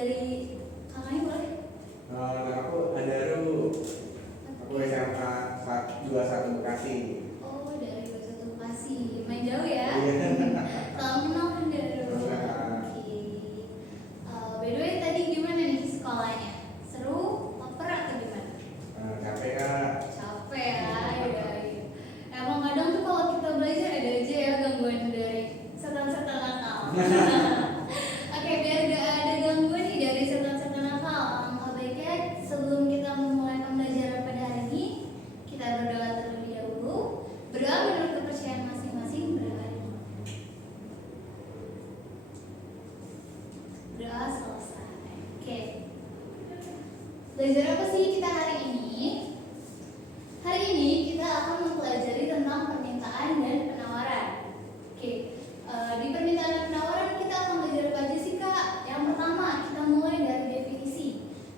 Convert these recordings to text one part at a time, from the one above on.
Dari kakaknya boleh? Nama aku Adaru. Aku SMA 21 Bekasi. Oh, dari 21 Bekasi. Main jauh ya? Iya. Salam kenal Adaru. Oke. By the way, tadi gimana nih sekolahnya? Seru? Lapar atau gimana? Capek Kak. Capek ya, ya. Emang kadang tuh kalau kita belajar ada aja ya gangguan dari setan-setan nakal. Oke, biar gak ada gangguan nih dari setan-setan nakal, alangkah baiknya sebelum kita memulai pembelajaran pada hari ini, kita berdoa terlebih dahulu. Berdoa menurut kepercayaan masing-masing, berdoa dimulai. Berdoa selesai. Oke. Belajar apa sih kita hari ini? Hari ini kita akan mempelajari tentang permintaan dan penawaran. Oke, di permintaan dan penawaran kita akan belajar apa aja sih Kak? Yang pertama kita mulai dari definisi.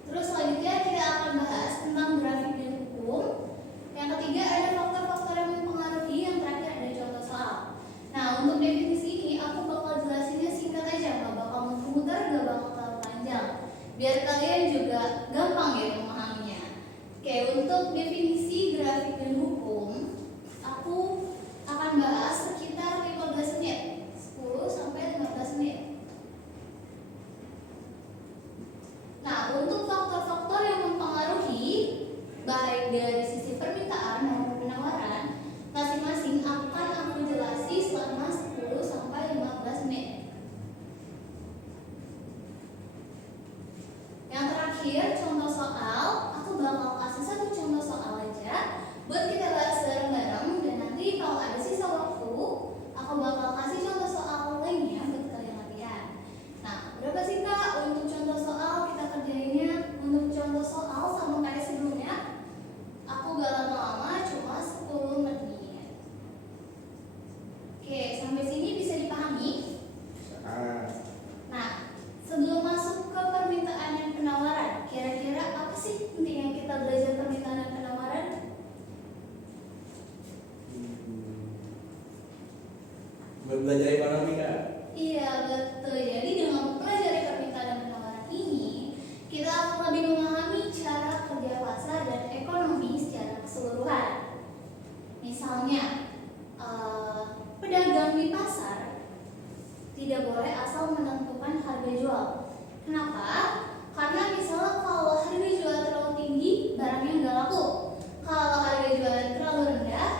Terus selanjutnya kita akan bahas tentang grafik dan hukum. Yang ketiga ada faktor-faktor yang mempengaruhi. Yang terakhir ada contoh soal. Nah untuk definisi ini aku bakal jelasinnya singkat aja, gak bakal muter-muter, gak bakal terlalu panjang. Biar kalian juga gampang ya memahaminya. Oke, untuk definisi grafik dan hukum, aku akan bahas sekitar 15 menit, 10 sampai 15 menit. Nah, untuk faktor-faktor yang mempengaruhi baik dari sisi permintaan maupun penawaran, masing-masing akan aku jelasi selama 10 sampai 15 menit. Yang terakhir, contoh soal, aku bakal kasih satu contoh soal aja buat kita bahas bareng-bareng, dan nanti kalau ada sisa waktu, aku bakal kasih contoh soal lainnya buat kalian latihan. Nah, berapa sih Kak untuk contoh soal kita kerjainnya? Untuk contoh soal sama kayak sebelumnya, aku gak lama-lama, cuma 10 menit. Oke, sampai sini bisa dipahami? Nah, sebelum masuk ke permintaan dan penawaran, kira-kira apa sih pentingnya kita belajar permintaan dan penawaran? Belajar ekonomi Kak. Iya, betul. Jadi dengan mempelajari permintaan dan penawaran ini, kita akan lebih memahami cara kerja pasar dan ekonomi secara keseluruhan. Misalnya, pedagang di pasar tidak boleh asal menentukan harga jual. Kenapa? Karena misalnya kalau harga jual terlalu tinggi, barangnya nggak laku. Kalau harga jual terlalu rendah,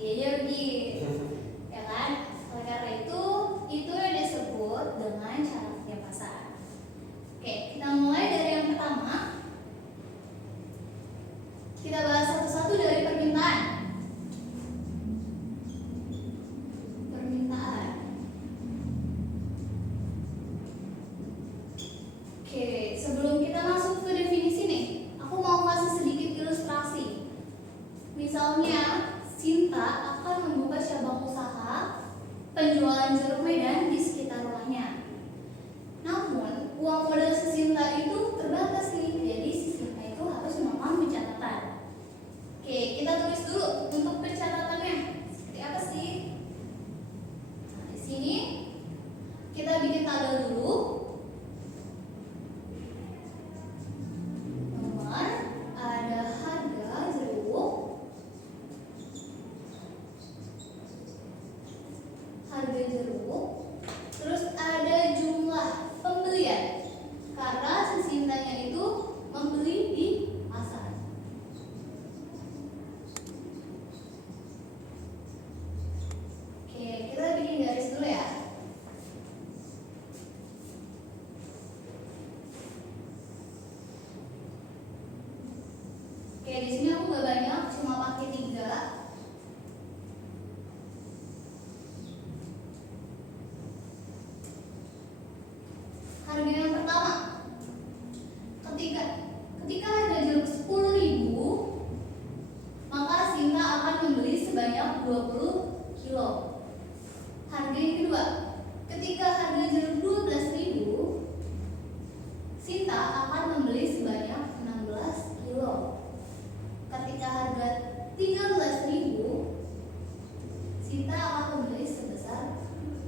ya dia rugi, ya kan? Oleh karena itu yang disebut dengan cara kerja pasar. Oke, kita mulai dari yang pertama. Kita bahas satu-satu dari permintaan. Permintaan. Oke, sebelum kita masuk ke definisi nih, aku mau kasih sedikit ilustrasi. Misalnya, Sinta akan membuka cabang usaha penjualan jeruk medan di sekitar rumahnya. Namun, uang modal si Sinta itu terbatas nih, jadi si Sinta itu harus melakukan pencatatan. Oke, kita tulis dulu untuk pencatatannya. Seperti apa sih? Nah, di sini kita bikin tabel dulu. Nomor, ada harga jeruk, terus ada jumlah pembelian karena si Sintanya itu membeli di pasar. Oke, kita bikin garis dulu ya. Oke, di sini aku gak banyak, cuma pakai 3. Harga yang pertama, ketika harga jeruk 10.000, maka Sinta akan membeli sebanyak 20 kilo. Harga yang kedua, ketika harga jeruk 12.000, Sinta akan membeli sebanyak 16 kilo. Ketika harga 13.000, Sinta akan membeli sebesar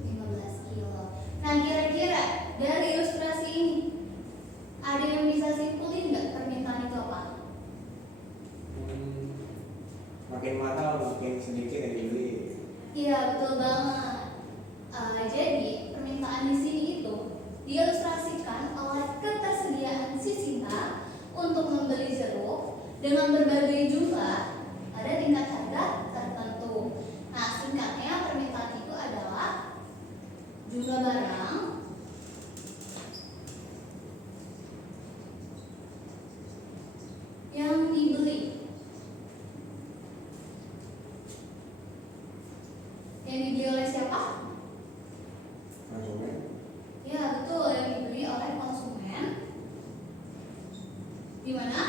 15 kilo. Nah, kira-kira dari ilustrasi ini Iya, betul banget. Jadi permintaan di sini itu diilustrasikan oleh ketersediaan si Sinta untuk membeli jeruk dengan berbagai jumlah pada tingkat harga tertentu. Nah, singkatnya permintaan itu adalah jumlah barang yang dibeli. Yang dibeli oleh siapa? Konsumen. Ya, betul, yang dibeli oleh konsumen. Di mana?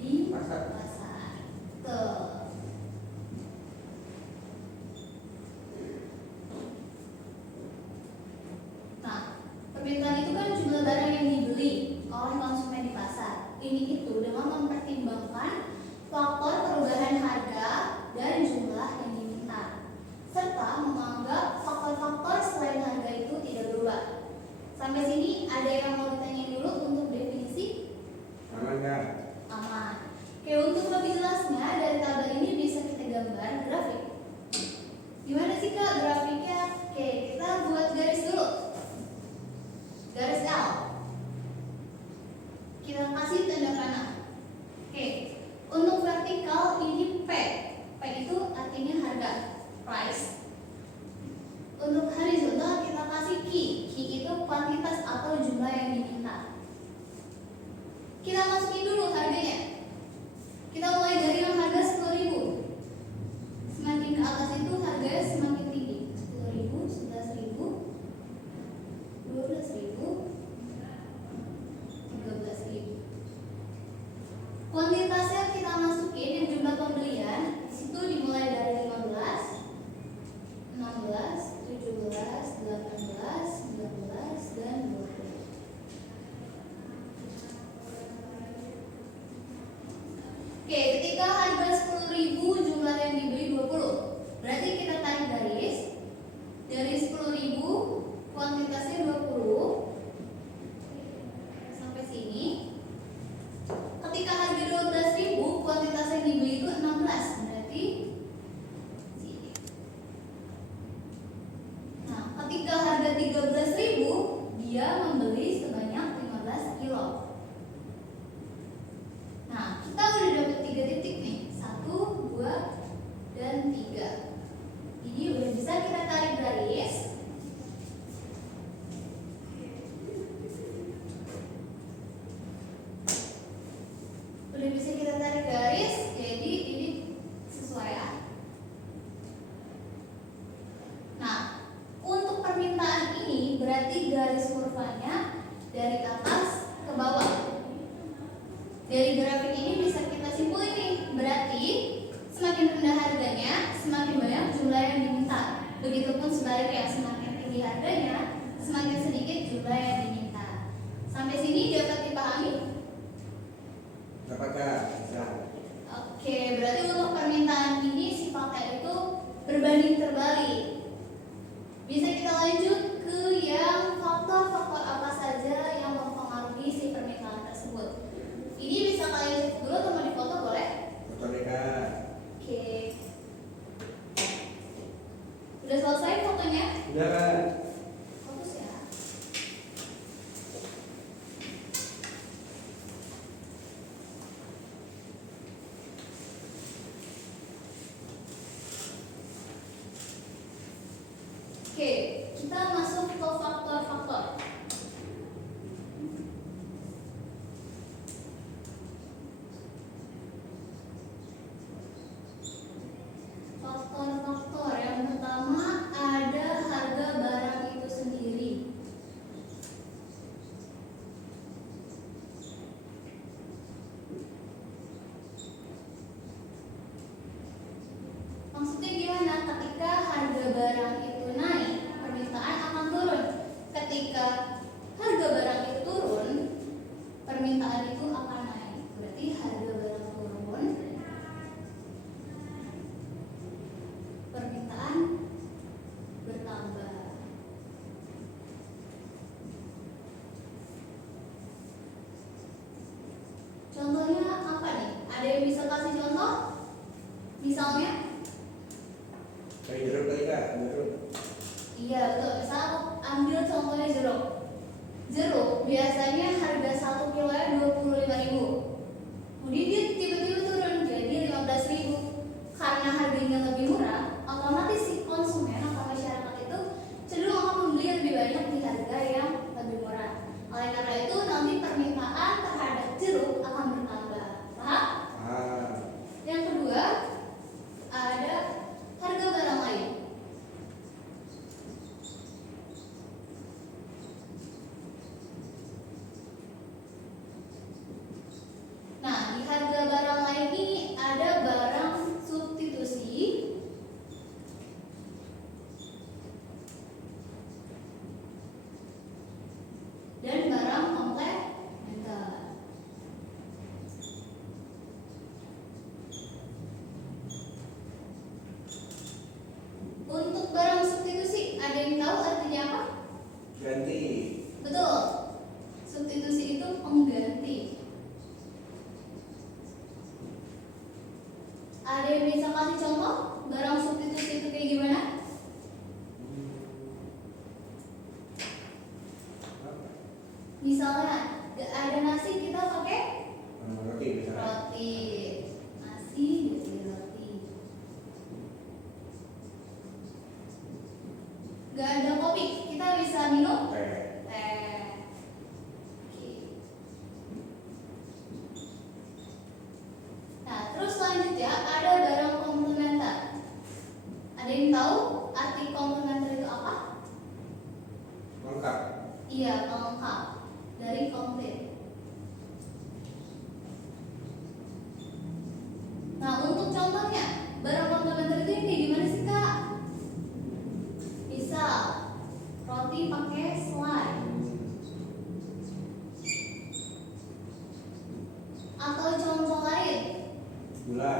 Di Pasar. pasar. Betul. Nah, permintaan itu kan jumlah barang yang dibeli oleh konsumen di pasar. Ini itu dengan mempertimbangkan faktor perubahan harga dan jumlah yang diminta, serta menganggap faktor-faktor selain harga itu tidak berubah. Sampai sini ada yang mau ditanya dulu untuk definisi? Aman Kak? Aman. Oke, untuk lebih jelasnya dari tabel ini bisa kita gambar grafik. Gimana sih Kak grafiknya? Oke, kita buat garis dulu. Garis L. Kita kasih tanda panah. Oke, untuk vertikal ini P. P itu artinya harga, price. Untuk horizontal kita kasih Q. Q itu kuantitas atau jumlah yang diminta. Kita masukin dulu harganya. Kita mulai dari yang harga 10.000. Semakin ke atas itu harganya semakin tinggi. 10.000, 11.000, 12.000, 13.000. Kuantitasnya kita masukin yang jumlah pembelian. Di situ dimulai dari 15, 16, 17, 18, 19, dan 20. Oke, ketika harga 10.000 jumlah yang dibeli 20. Berarti kita tarik garis. Dari 10.000 kuantitasnya 20 sampai sini. Ketika harga 12.000 kuantitas yang dibeli itu 16. Berarti sini. Nah, ketika harga 13.000 dia membeli sebanyak 15 kilo. Nah, kita udah dapat 3 titik nih. 1, 2, dan 3. Ini udah bisa kita tarik garis. Udah bisa kita tarik garis. Jadi ini sesuai ya. Nah, untuk permintaan ini berarti garis kurvanya dari atas ke bawah. Dari grafik ini bisa kita simpulin nih, berarti semakin rendah harganya, semakin banyak jumlah yang diminta. Begitupun sebaliknya, semakin tinggi harganya, semakin sedikit jumlah yang diminta. Sampai sini dapat dipahami? Dapat Kak? Bisa. Oke, berarti untuk permintaan ini sifatnya itu berbanding terbalik. Bisa kita lanjut ke yang faktor-faktor apa saja yang mempengaruhi si permintaan tersebut. Ini bisa kalian cek dulu atau mau difoto boleh? Foto deh Kak. Oke. Udah selesai fotonya? Udah Kak. Fokus ya. Oke, kita masuk ke faktor-faktor. Faktor-faktor yang pertama ada harga barang itu sendiri. Maksudnya gimana? Ketika harga barang itu naik, permintaan akan turun. Ketika harga barang itu turun, permintaan itu akan naik. Berarti harga barang turun, permintaan bertambah. Contohnya apa nih? Ada yang bisa kasih contoh? Misalnya, Kayak jeruk tadi kak, jeruk. iya betul. Misal aku ambil contohnya jeruk. Jeruk biasanya harga 1 kilo 25.000. Kemudian dia tiba-tiba turun jadi 15.000. Karena harganya lebih murah, otomatis si konsumen atau masyarakat itu cenderung akan membeli lebih banyak di harga yang lebih murah. Oleh karena itu nanti permintaan terhadap jeruk akan bertambah. Paham? Ah, Yang kedua, ada harga barang lain. Nah, di harga barang lain ini ada barang substitusi dan barang komplementer. Untuk barang substitusi, ada yang tahu artinya apa? ganti. Betul. Substitusi itu pengganti. Ada yang bisa kasih contoh barang substitusi itu kayak gimana? Apa? Misalnya ada nasi kita pakai Roti misalnya. roti. Nasi jadi roti. Gak ada kopi, kita bisa minum Teh. teh. Oke. Nah, terus selanjutnya ada barang komplementer. Ada yang tahu arti komplementer itu apa? Lengkap. Iya, pelengkap dari komplit. Nah, untuk contohnya, barang komplementer itu yang kayak gimana sih, Kak? Misal, roti pakai selai. Atau contoh lain, Gula.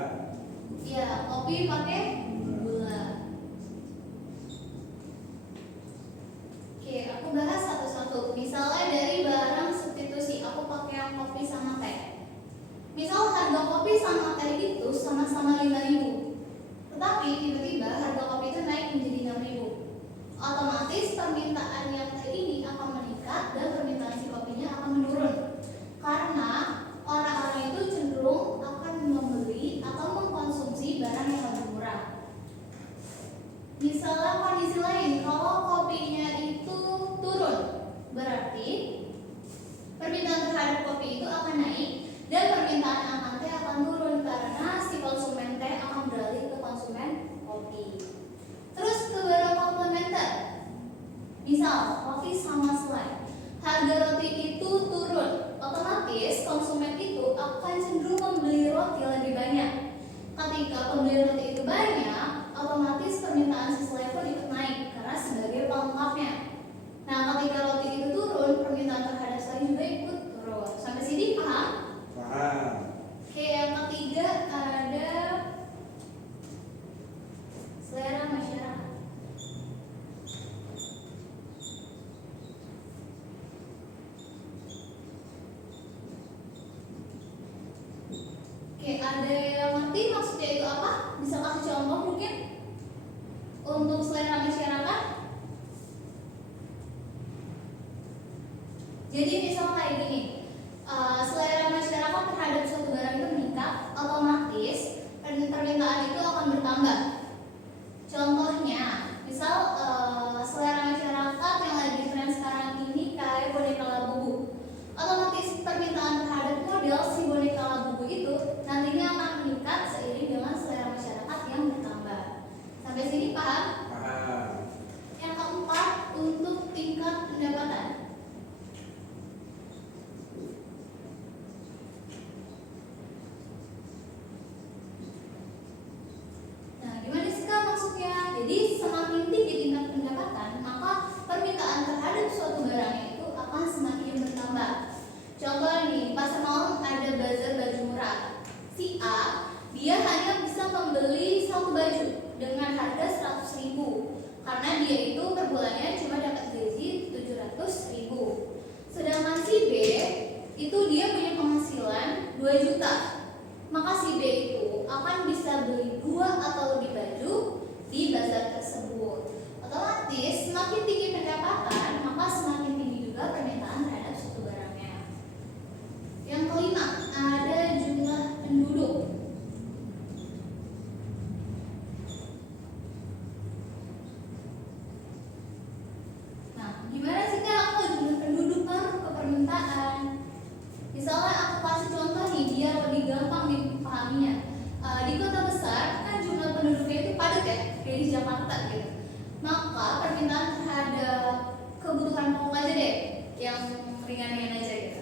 ya kopi pakai gula. Oke, aku bahas satu-satu. Misalnya dari barang substitusi, aku pakai yang kopi sama teh. Misal harga kopi sama teh itu sama-sama 5.000. Tetapi tiba-tiba harga kopi itu naik menjadi 6.000. Otomatis permintaan yang teh ini akan meningkat dan permintaan si kopinya akan menurun. Karena orang-orang itu cenderung akan membeli atau mengkonsumsi barang yang lebih murah. Misalnya kondisi lain, kalau kopinya itu turun, berarti permintaan terhadap kopi itu akan naik dan permintaan akan teh akan turun karena si konsumen teh akan beralih ke konsumen kopi. Terus ke barang komplementer, misal roti sama selai, harga roti itu turun, otomatis konsumen itu akan cenderung membeli roti lebih banyak. Ketika pembeli roti itu banyak, otomatis permintaan si selai pun ikut naik karena sebagai pelengkapnya. Nah, ketika roti itu turun, permintaan terhadap selai juga ikut turun. Sampai sini paham? Paham. Oke, yang ketiga ada selera masyarakat. Oke, ada yang ngerti maksudnya itu apa? Bisa kasih contoh mungkin untuk selera masyarakat? Jadi misal kayak gini, selera masyarakat terhadap suatu barang itu meningkat, otomatis permintaan itu akan bertambah. Contohnya, misal selera masyarakat yang lagi tren sekarang ini kayak boneka Labubu. Otomatis permintaan terhadap model si boneka Labubu itu nantinya akan meningkat seiring dengan selera masyarakat yang bertambah. Sampai sini paham? Paham. Yang keempat, untuk tingkat pendapatan. Nah, gimana sih Kak maksudnya? Jadi semakin tinggi tingkat pendapatan, maka permintaan terhadap suatu barangnya itu akan semakin bertambah. Contoh nih, pasar malam ada bazar baju murah. Si A, dia hanya bisa membeli satu baju dengan harga 100.000 karena dia itu per bulannya cuma dapat gaji 700.000. Sedangkan si B itu dia punya penghasilan 2 juta. Maka si B itu akan bisa beli 2 Otomatis semakin tinggi pendapatan, maka semakin tinggi juga permintaan terhadap suatu barangnya. Yang kelima, ada jumlah penduduk. Nah, gimana sih Kak kalau jumlah penduduk ngaruh ke permintaan? Misalnya aku kasih contoh nih biar lebih gampang dipahaminya. Di kota besar kan jumlah penduduknya itu padat ya, kayak di Jakarta gitu. Maka permintaan terhadap kebutuhan pokok aja deh, yang ringan-ringan aja gitu.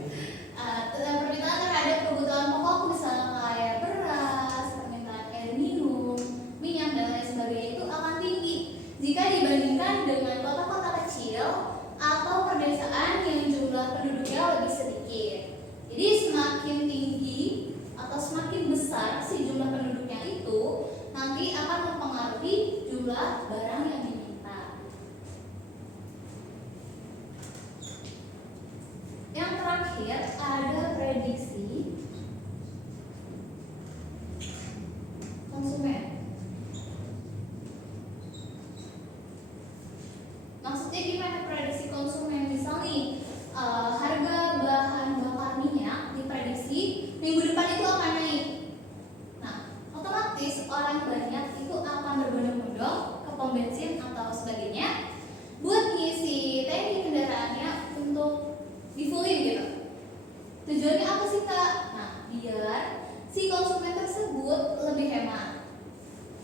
Permintaan terhadap kebutuhan pokok misalnya kayak beras, permintaan air minum, minyak dan lain sebagainya itu akan tinggi jika dibandingkan dengan kota-kota kecil atau pedesaan yang jumlah penduduknya lebih sedikit. Jadi semakin tinggi atau semakin besar si jumlah penduduknya itu nanti akan mempengaruhi jumlah barang yang diminta. Yang terakhir ada prediksi konsumen. Maksudnya gimana prediksi konsumen? Misal nih harga bahan bakar minyak diprediksi minggu depan itu akan naik. Nah, otomatis orang banyak itu akan berbondong-bondong ke pom bensin atau sebagainya buat ngisi tangki kendaraannya untuk di-fullin gitu. Tujuannya apa sih Kak? Nah, biar si konsumen tersebut lebih hemat.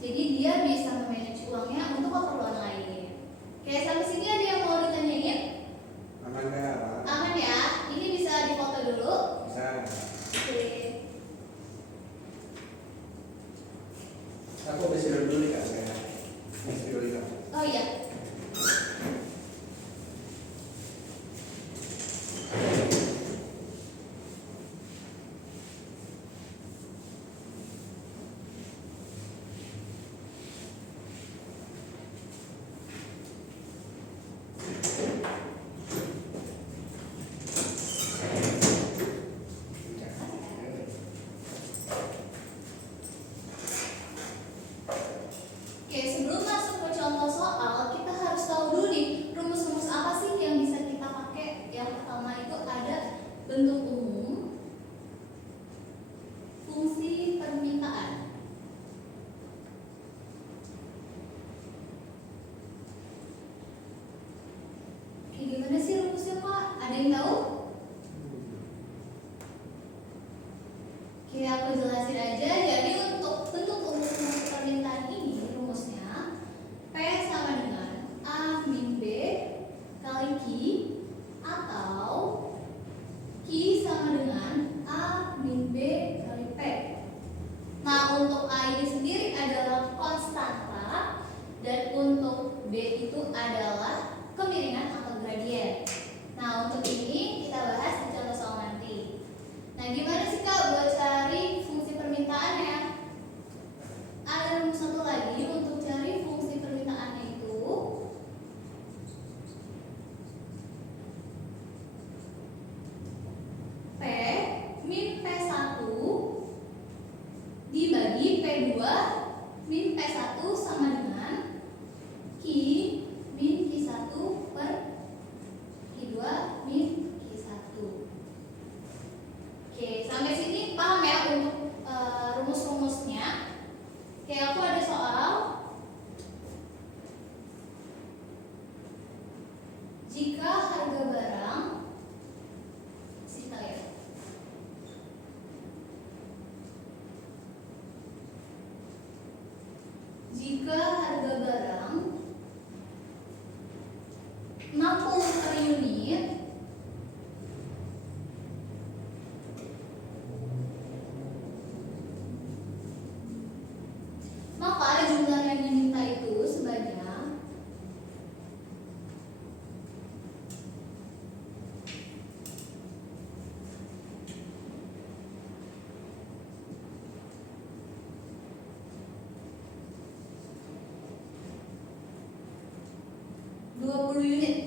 Jadi dia bisa memanage uangnya untuk keperluan lain. Kayak sampai sini ada yang mau ditanyain? Aman nggak, Pak? Aman ya? Ini bisa difoto dulu. Bisa. Oke. Aku habis tidur dulu nih Kak, saya. Habis tidur dulu Kak. Oh iya. Oke, sebelum masuk ke contoh soal, kita harus tahu dulu nih rumus-rumus apa sih yang bisa kita pakai. Yang pertama itu ada bentuk umum, fungsi permintaan. Oke, gimana sih rumusnya Pak? Ada yang tahu? Oke, aku jelasin aja. Jadi untuk bentuk umum fungsi permintaan ini rumusnya P sama dengan A min B kali Q atau Q sama dengan A min B kali P. Nah, untuk A ini sendiri adalah konstanta dan untuk B itu adalah kemiringan atau gradien. Nah, untuk ini kita bahas di contoh soal nanti. Nah, gimana sih Kak buat cari fungsi permintaannya? Ada rumus satu lagi untuk cari fungsi permintaannya itu. P min P1 dibagi P2 min P1 sama dengan Q min Q1 per Q2 min Q1. Oke, sampai sini paham ya untuk rumus-rumusnya. Oke, aku ada soal. Jika harga barang sita ya. Jika harga barang 60 per unit maka jumlah yang diminta itu sebanyak 20 unit.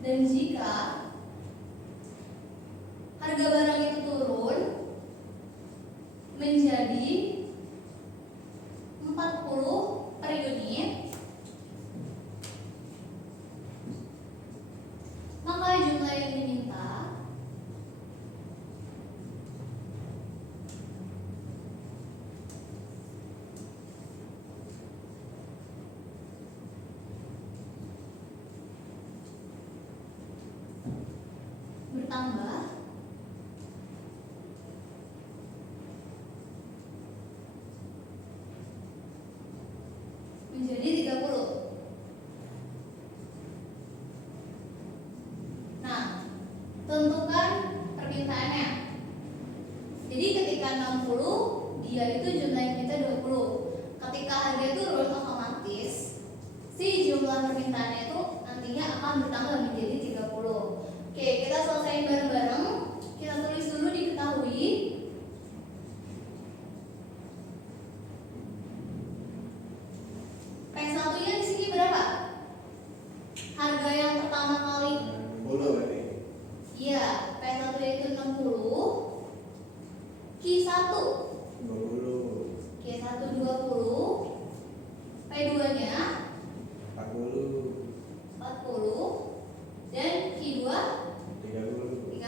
Dan jika harga barang itu turun menjadi 40 per unit, maka jumlah yang diminta bertambah menjadi 30. Nah, tentukan permintaannya. Jadi ketika 60, dia itu jumlah yang kita 20. Ketika harga turun, otomatis si jumlah permintaannya itu nantinya akan bertambah menjadi 30. Oke, kita selesai bareng-bareng. Kita tulis dulu diketahui. P1-nya di sini berapa? Harga yang pertama kali. 60 berarti. Iya, P1 itu 60. Q1 20. Q1 20. P2-nya 40. 40 dan Q2 30. 30.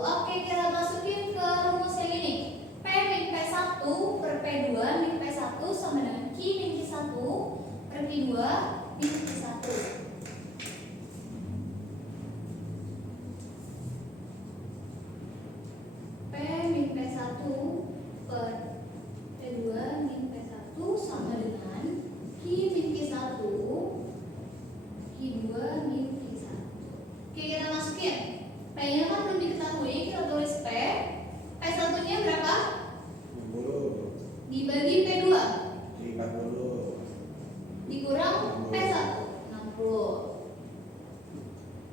Oke, kita masukin ke rumus yang ini. P min P1 per P2 min P1 sama dengan Q min Q1 per Q2 min Q1. P min P1 per P2 min P1 sama dengan Q min Q1 Q2 min Q1. Oke, kita masukin. P-nya kan belum diketahui, kita tulis P. P1-nya berapa? 60. Dibagi P2 Di 40. dikurang P1 60.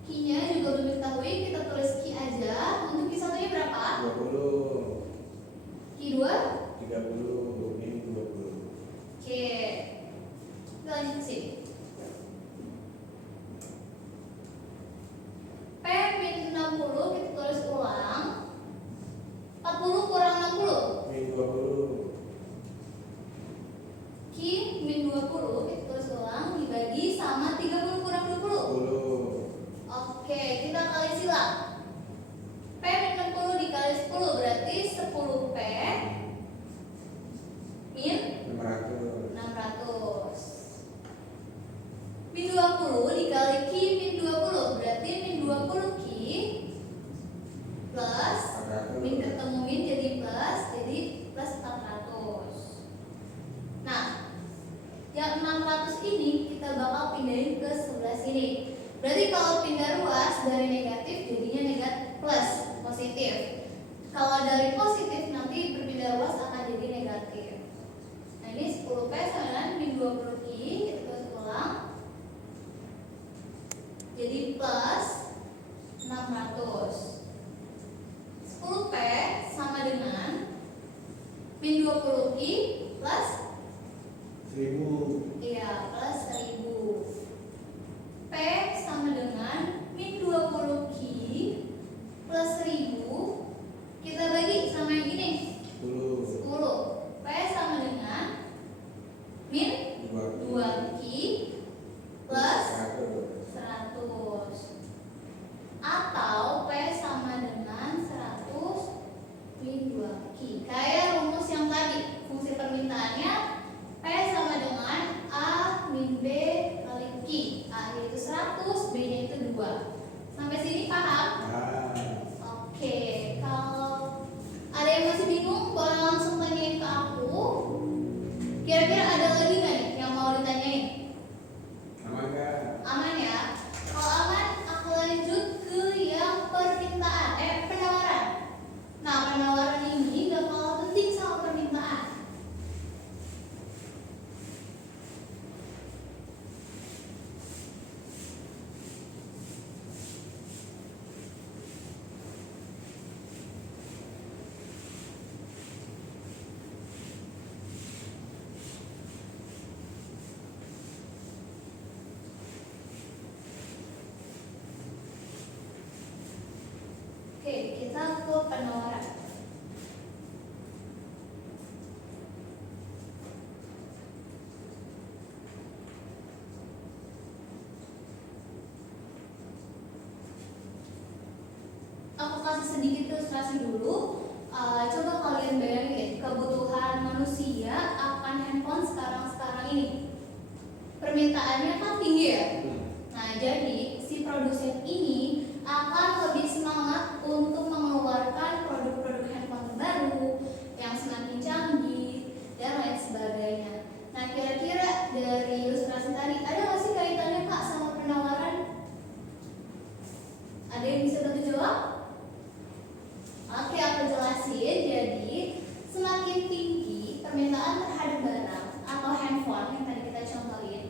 Q-nya juga belum diketahui, kita tulis Q aja. Untuk Q1-nya berapa? 20. Q2. 30. Ini 20. Oke, kita lanjut ke sini. P min 60 kita tulis ulang. 40 kurang 60. Ini 20. Q min 20 kita tulis ulang dibagi sama 30 kurang 20. 10. Oke, kita kali silang. P min 60 dikali 10 berarti 10P min 600. 600. Min 20 dikali Q min 20 berarti min 20 Q plus 400. min ketemu min jadi plus 400. Nah, yang 600 ini kita bakal pindahin ke sebelah sini. Berarti kalau pindah ruas dari negatif jadinya plus positif. Kalau dari positif nanti berpindah ruas akan jadi negatif. Nah, ini 10P sama dengan min 20 Q kita tulis ulang. Jadi plus 600. 10P sama dengan min 20 Q plus 1000. iya plus 1000. P sama dengan min 20 Q plus 1000. Kita bagi sama yang ini 10. 10. P sama dengan min 2 Q plus 100. Atau P sama dengan 100 min 2 Q. Kayak rumus yang tadi, fungsi permintaannya P sama dengan A min B kali Q. A itu 100, B-nya itu 2. Sampai sini paham? Oke, kalau ada yang masih bingung boleh langsung tanyain ke aku. Kira-kira ada lagi nggak nih yang mau ditanyain? Aman nggak? Aman ya? Kalau aman, aku lanjut ke yang penawaran. Nah, penawaran ini gak kalah penting sama permintaan. Oke, kita ke penawaran. aku kasih sedikit ilustrasi dulu. Coba kalian bayangin kebutuhan manusia akan handphone sekarang ini. Permintaannya kan tinggi ya. Nah, jadi si produsen ini akan lebih semangat untuk mengeluarkan produk-produk handphone terbaru yang semakin canggih dan lain sebagainya. Nah, kira-kira dari ilustrasi tadi ada nggak sih kaitannya Kak sama penawaran? Ada yang bisa bantu jawab? Oke, aku jelasin. Jadi, semakin tinggi permintaan terhadap barang atau handphone yang tadi kita contohin,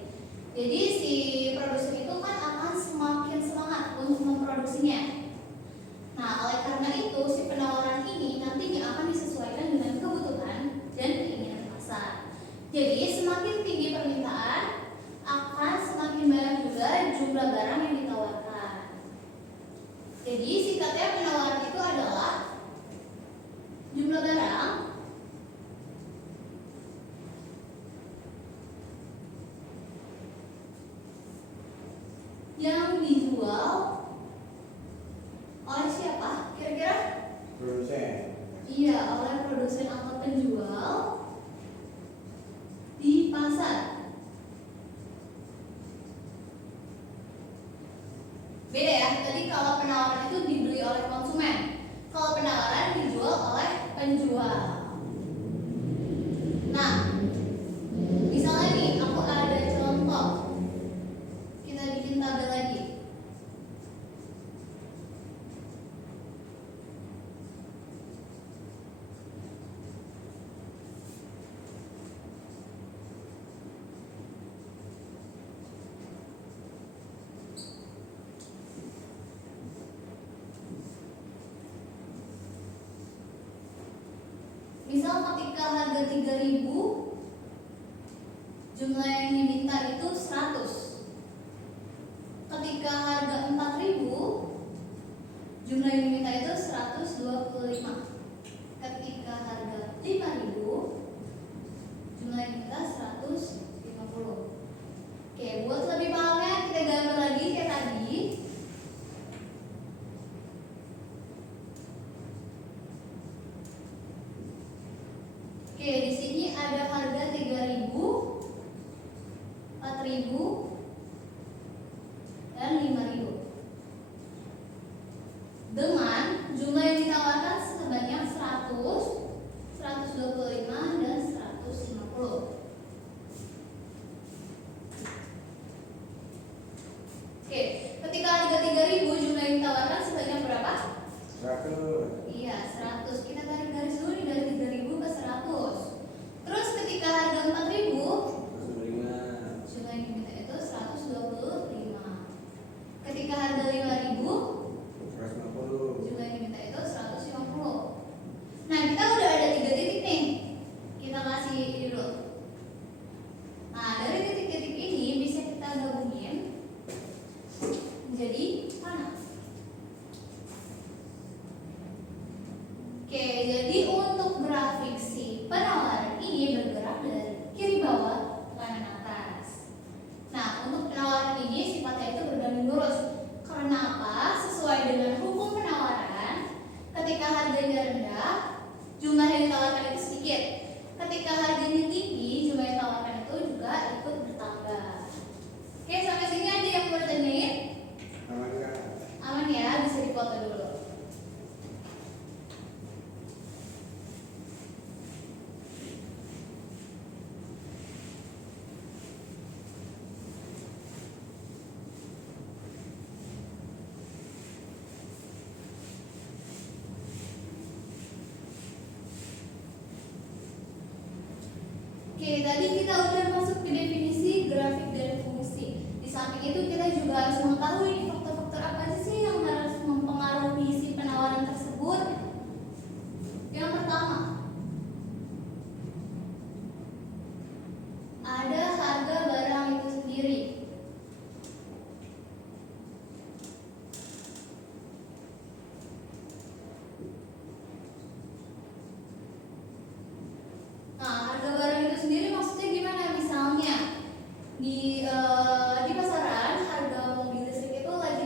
jadi si produsen itu kan akan semakin semangat untuk memproduksinya. Nah, oleh karena itu si penawaran ini nantinya akan disesuaikan dengan kebutuhan dan keinginan pasar. Jadi, semakin tinggi permintaan akan semakin banyak juga jumlah barang yang ditawarkan. Jadi, singkatnya penawaran itu adalah jumlah barang yang dijual oleh siapa? Kira-kira? Produsen. Iya, oleh produsen atau penjual di pasar. Beda ya, tadi kalau penawaran itu dibeli oleh konsumen, kalau penawaran dijual oleh penjual. Nah, misalnya nih, aku ada contoh. Kita bikin tabel lagi. Misal ketika harga 3.000, jumlah yang diminta itu 100. Ketika harga 4.000, jumlah yang diminta itu 125. Ketika harga 5.000, jumlah yang diminta 150. Oke, buat lebih pahamnya kita gambar lagi kayak tadi. Oke, di sini ada harga 3.000, 4.000, dan 5.000. Dengan jumlah yang ditawarkan sebanyak 100, 125, dan 150. Oke, ketika harga 3.000, jumlah yang ditawarkan sebanyak berapa? 100. Iya, 100. Kita tarik garis dulu nih dari 3.000 ke 100. Terus ketika harga 4.000, 125. jumlah yang diminta itu 125. Ketika harga 5.000, 150. jumlah yang diminta itu 150. Nah, kita udah ada 3 titik nih. Kita kasih ini dulu. Nah, dari titik-titik ini bisa kita gabungin menjadi mana? Oke, jadi untuk grafik si penawaran ini bergerak dari kiri bawah ke kanan atas. Nah, untuk penawaran ini sifatnya itu berbanding lurus. Karena apa? Sesuai dengan hukum penawaran, ketika harganya rendah, jumlah yang ditawarkan itu sedikit. Ketika harganya tinggi, jumlah yang ditawarkan itu juga ikut bertambah. Oke, sampai sini ada yang mau tanyain? Aman kan? Aman ya, bisa dipoto dulu. Oke, tadi kita udah masuk ke definisi grafik dan fungsi. Di samping itu kita juga harus mengetahui faktor-faktor apa aja sih yang harus mempengaruhi si penawaran tersebut. Yang pertama, ada harga barang itu sendiri. Nah, harga barang itu sendiri maksudnya gimana? Misalnya di pasaran harga mobil listrik itu lagi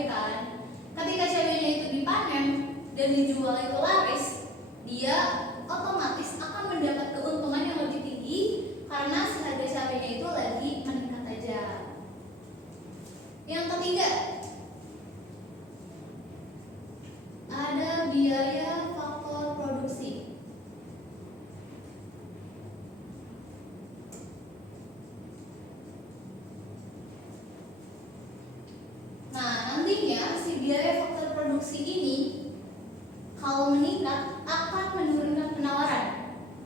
cabai kan. Ketika cabainya itu dipanen dan dijual itu laris, dia otomatis akan mendapat keuntungan yang lebih tinggi karena si harga cabainya itu lagi meningkat aja. Yang ketiga, ada biaya faktor produksi. Nah, nantinya si biaya faktor produksi ini kalau meningkat akan menurunkan penawaran.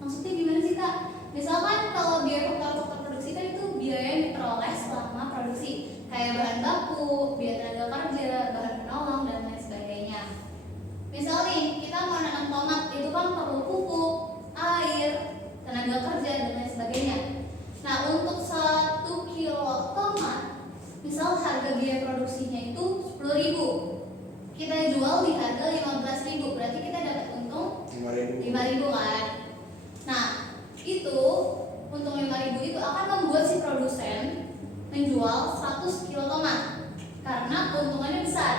Maksudnya gimana sih Kak? Misalkan kalau biaya faktor produksi kan itu biaya yang diperoleh selama produksi, kayak bahan baku, biaya tenaga kerja, bahan penolong dan lain sebagainya. Misal nih kita mau nanam tomat, itu kan perlu pupuk, air, tenaga kerja dan lain sebagainya. Nah, untuk 1 kilo tomat, misal harga biaya produksinya itu 10.000, kita jual di harga 15.000, berarti kita dapat untung 5.000 kan. Nah, itu untung 5.000 itu akan membuat si produsen menjual 100 kilo tomat karena keuntungannya besar.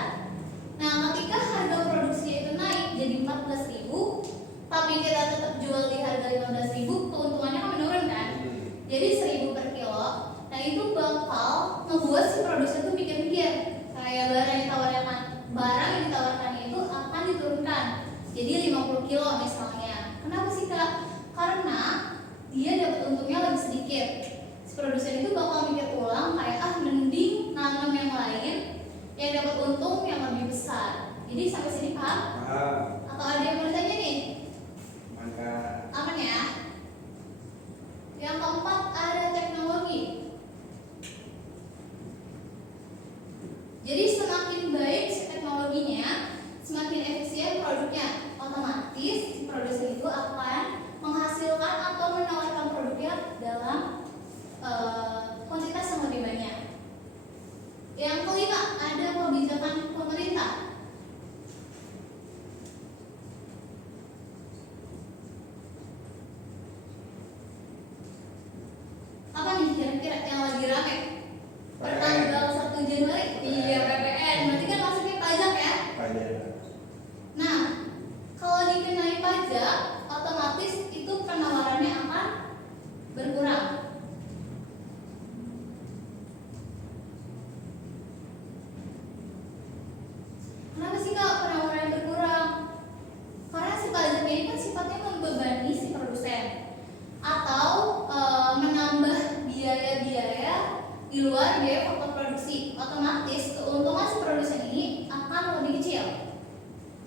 Nah, ketika harga produksi itu naik jadi 14.000, tapi kita tetap jual di harga 15.000, keuntungannya kan menurun kan? Jadi 1.000 per kilo. Nah, itu bakal membuat si produsen tuh mikir-mikir, kayak barang yang ditawarkannya itu akan diturunkan jadi 50 kilo misalnya. Kenapa sih Kak? Karena dia dapat untungnya lebih sedikit. Si produsen itu bakal mikir ulang kayak mending nanam yang lain yang dapat untung yang lebih besar. Jadi sampai sini paham? Paham. Atau ada yang mau ditanya nih? Mantap. Aman ya? Yang keempat ada teknologi. Jadi semakin baik si teknologinya, semakin efisien produknya. Otomatis si produsen itu akan menghasilkan atau menawarkan produknya dalam kuantitas yang lebih banyak. Yang kelima ada kebijakan pemerintah. Apa nih kira-kira yang lagi rame? Pertanggal 1 Januari? Iya, PPN. Berarti kan maksudnya pajak ya? Pajak. Nah, kalau dikenai pajak, otomatis itu penawarannya akan berkurang. Kenapa sih Kak penawarannya berkurang? Karena si pajaknya ini kan sifatnya membebani si produsen atau menambah biaya-biaya di luar biaya faktor produksi. Otomatis keuntungan si produsen ini akan lebih kecil.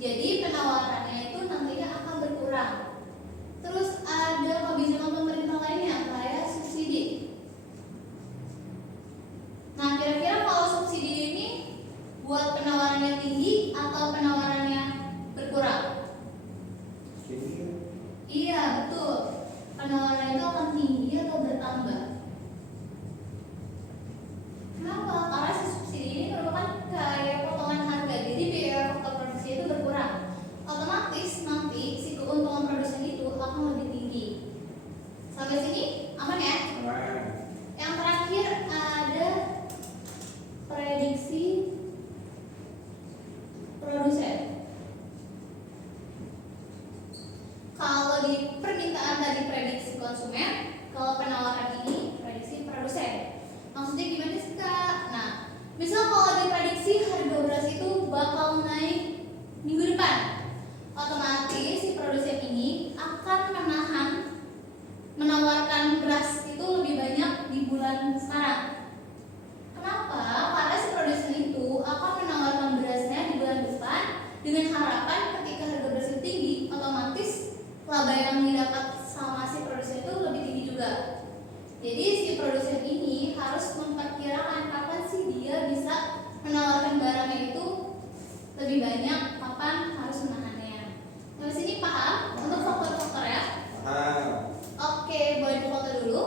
Jadi penawarannya itu nantinya akan berkurang. Terus ada kebijakan pemerintah lainnya kayak subsidi. Nah, kira-kira kalau subsidi ini buat penawarannya tinggi atau penawarannya berkurang? Iya, betul. Penawaran itu akan tinggi atau bertambah? Kenapa? Karena si subsidi ini merupakan kayak potongan harga, jadi biaya faktor produksi itu berkurang. Otomatis nanti si keuntungan produsen itu akan lebih tinggi. Sampai sini aman ya? Aman. Yang terakhir ada prediksi produsen. Kalau di permintaan tadi prediksi konsumen, kalau penawaran ini prediksi produsen. Maksudnya gimana sih Kak? Nah, misal kalau diprediksi harga beras itu bakal naik minggu depan, otomatis si produsen ini akan menawarkan beras itu lebih banyak di bulan sekarang. Kenapa? Karena si produsen itu akan menawarkan berasnya di bulan depan dengan harapan ketika harga beras itu tinggi, otomatis laba yang didapat sama si produsen itu lebih tinggi juga. Jadi si produsen ini harus memperkirakan kapan sih dia bisa menawarkan barangnya itu lebih banyak, kapan harus menahannya. Nah, sini paham untuk faktor-faktor ya? Paham. Oke, boleh difoto dulu.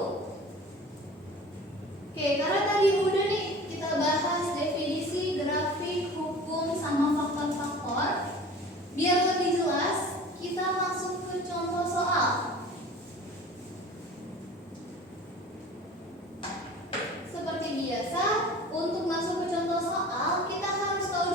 Oke, karena tadi udah nih kita bahas definisi, grafik, hukum, sama faktor-faktor. Biar lebih jelas, kita masuk ke contoh soal. Seperti biasa, untuk masuk ke contoh soal, kita harus tahu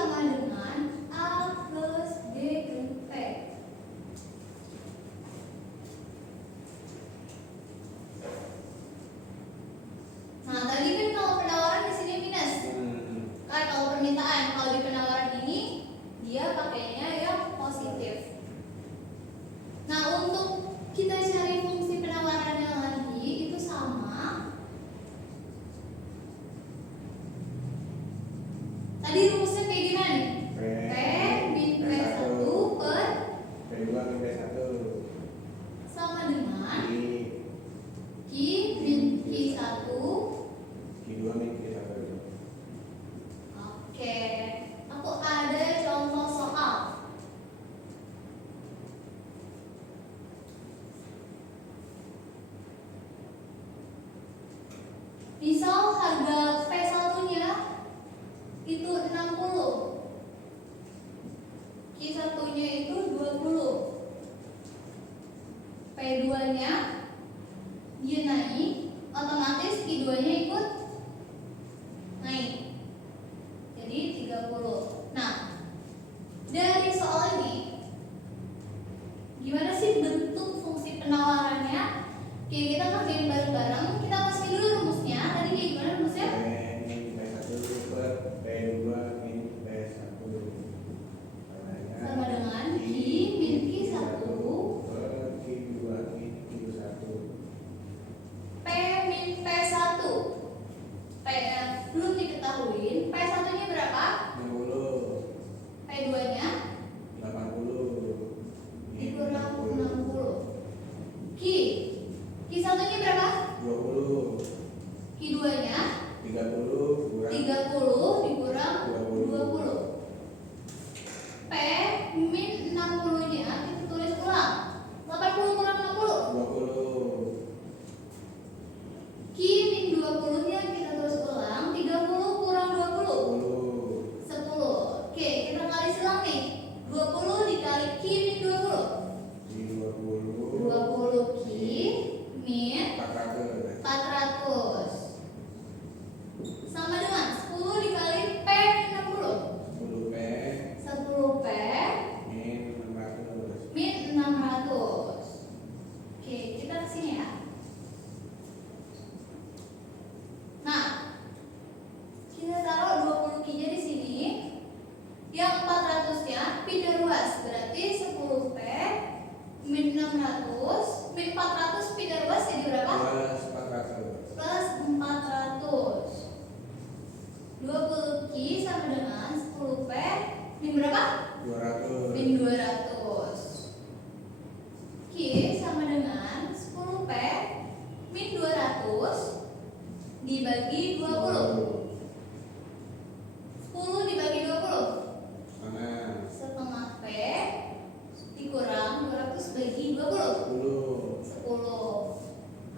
sama dengan A plus B kali P. Nah, tadi kan kalau penawaran di sini minus. Kan kalau permintaan, kalau di penawaran ini dia pakainya yang positif. Nah, untuk kita cari fungsi penawarannya lagi itu sama. Tadi rumusnya kayak gimana nih? P min P1 per P2 min P1 sama dengan Q Q min Q1. Q2 min Q1. Oke, aku ada contoh soal. Misal harga P1-nya itu 60. Q1-nya itu 20. P2-nya dia naik, otomatis Q2-nya ikut naik. Jadi 30. Nah, dari soal ini gimana sih bentuk fungsi penawarannya? Oke, kita ngerjain bareng-bareng. Kita masukin dulu rumusnya. Tadi kayak gimana rumusnya? P min P1 per P2 min P1 Sama dengan Q min Q1 per Q2 min Q1. P min P1. P belum diketahui. P1-nya berapa? 60 P2-nya 80 dikurang 60. Q1-nya berapa? 20 Q2-nya 30 kurang 30 dikurang 20. P min 60-nya kita tulis ulang. 80 kurang 60. 20 Q min 20-nya kita tulis ulang. 30 kurang 20. 10. Oke, kita kali silang nih. 20 dikali Q min 20. di 20 20 Q min 400 400 sama dengan 10 dikali P min 60. 10 P 10 P min 600 min 600. Oke, kita kesini ya. Nah, kita taruh 20 Q-nya di sini. Yang 400-nya pindah ruas, berarti 10 P min 600 min 400 pindah ruas jadi berapa? plus 400 Plus 400. 20 Q sama dengan 10 P min berapa? 200 Min 200. Q sama dengan 10 P min 200 dibagi 20. 10 dibagi 20 mana setengah P dikurang 200 bagi 20 10 10.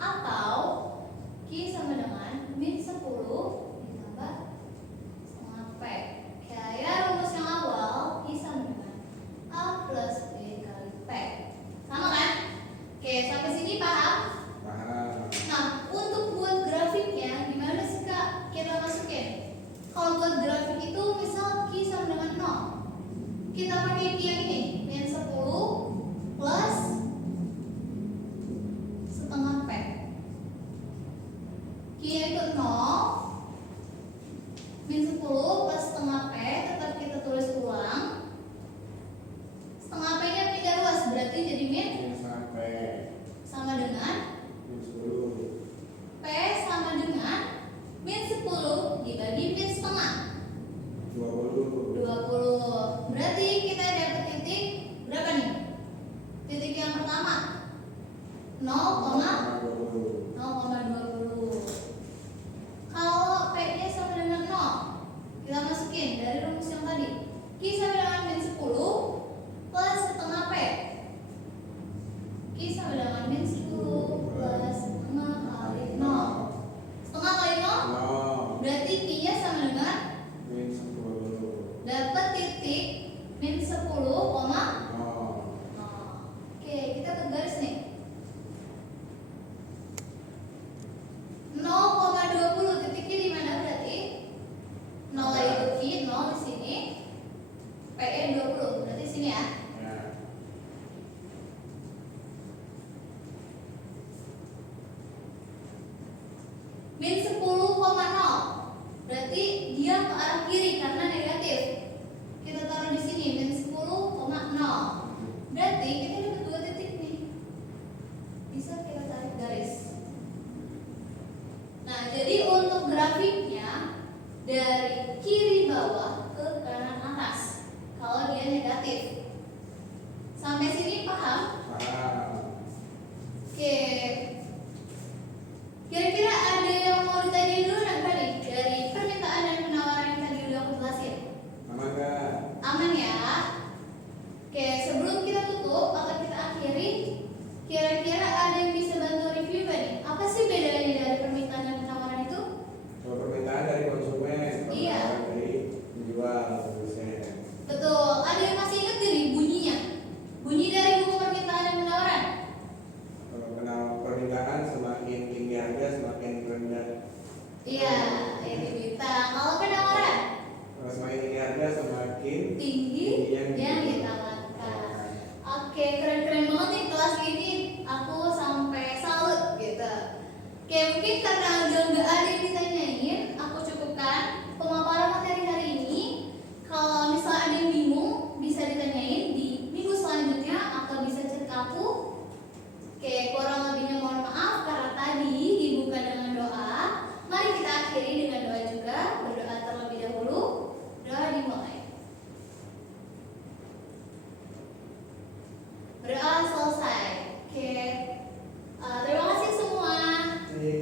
Atau Q sama dengan min 10 ditambah setengah P. Kayak rumus yang awal, Q sama dengan A plus B kali P. Sama kan? Oke, sampai sini paham? paham Nah, untuk buat grafiknya gimana sih Kak kita masukin? Kalau buat grafik itu misal Q sama dengan 0. Kita pakai Q yang ini, min 10 plus setengah P. Q-nya itu 0, min 10 plus setengah P, tetap kita tulis ulang. Setengah P-nya pindah ruas, berarti jadi min min sampai sama dengan min 10 P sama dengan min 10 dibagi min setengah 20 20. Berarti kita dapat titik berapa nih? Titik yang pertama 0,20. 20 Kalau P-nya sama dengan 0, kita masukin dari rumus yang tadi. Q sama dengan min 10 plus setengah P. Q sama dengan min 10 plus setengah kali 0. Setengah kali 0 0 berarti Q-nya sama dengan min 10 dapat titik min 10, 0. 0 Oke, kita buat garis nih. 0,20 titiknya di mana berarti? 0 itu Q, 0 di sini. PE 20. Berarti sini ya. Ya. Min 10,0. Berarti dia ke arah kiri karena negatif. Kita taruh di sini min 10,0. Berarti kita dapat 2 titik nih. Bisa kita tarik garis. Nah, jadi untuk grafiknya dari kiri bawah ke kanan atas. Kalau dia negatif. Sampai sini paham? Paham. Oke. Kira-kira ada yang mau ditanya dulu nggak tadi dari permintaan dan penawaran yang tadi udah aku jelasin? Aman nggak? Aman ya? Oke, sebelum kita tutup atau kita akhiri, kira-kira ada yang bisa bantu review nggak nih? Apa sih bedanya dari permintaan dan penawaran itu? Kalau permintaan dari konsumen, Iya. penawaran dari penjual, produsen. Betul. Ada yang masih ingat nih bunyinya? Bunyi dari buku permintaan dan penawaran? Kalau permintaan semakin tinggi harga semakin rendah. Iya, yang diminta. Kalau penawaran? Kalau semakin tinggi harga semakin Tinggi yang ditawarkan. Oke, keren-keren banget nih kelas ini. Aku sampai salut gitu. Oke, mungkin karena udah nggak ada yang ditanyain, aku cukupkan pemaparan materi hari ini. Kalau misalnya ada yang bingung, bisa ditanyain di minggu selanjutnya atau bisa cek ke aku. Oke, kurang lebihnya mohon maaf karena tadi dibuka dengan doa. Mari kita akhiri dengan doa juga. Berdoa terlebih dahulu. Doa dimulai. Berdoa selesai. Oke. Terima kasih semua. Jadi,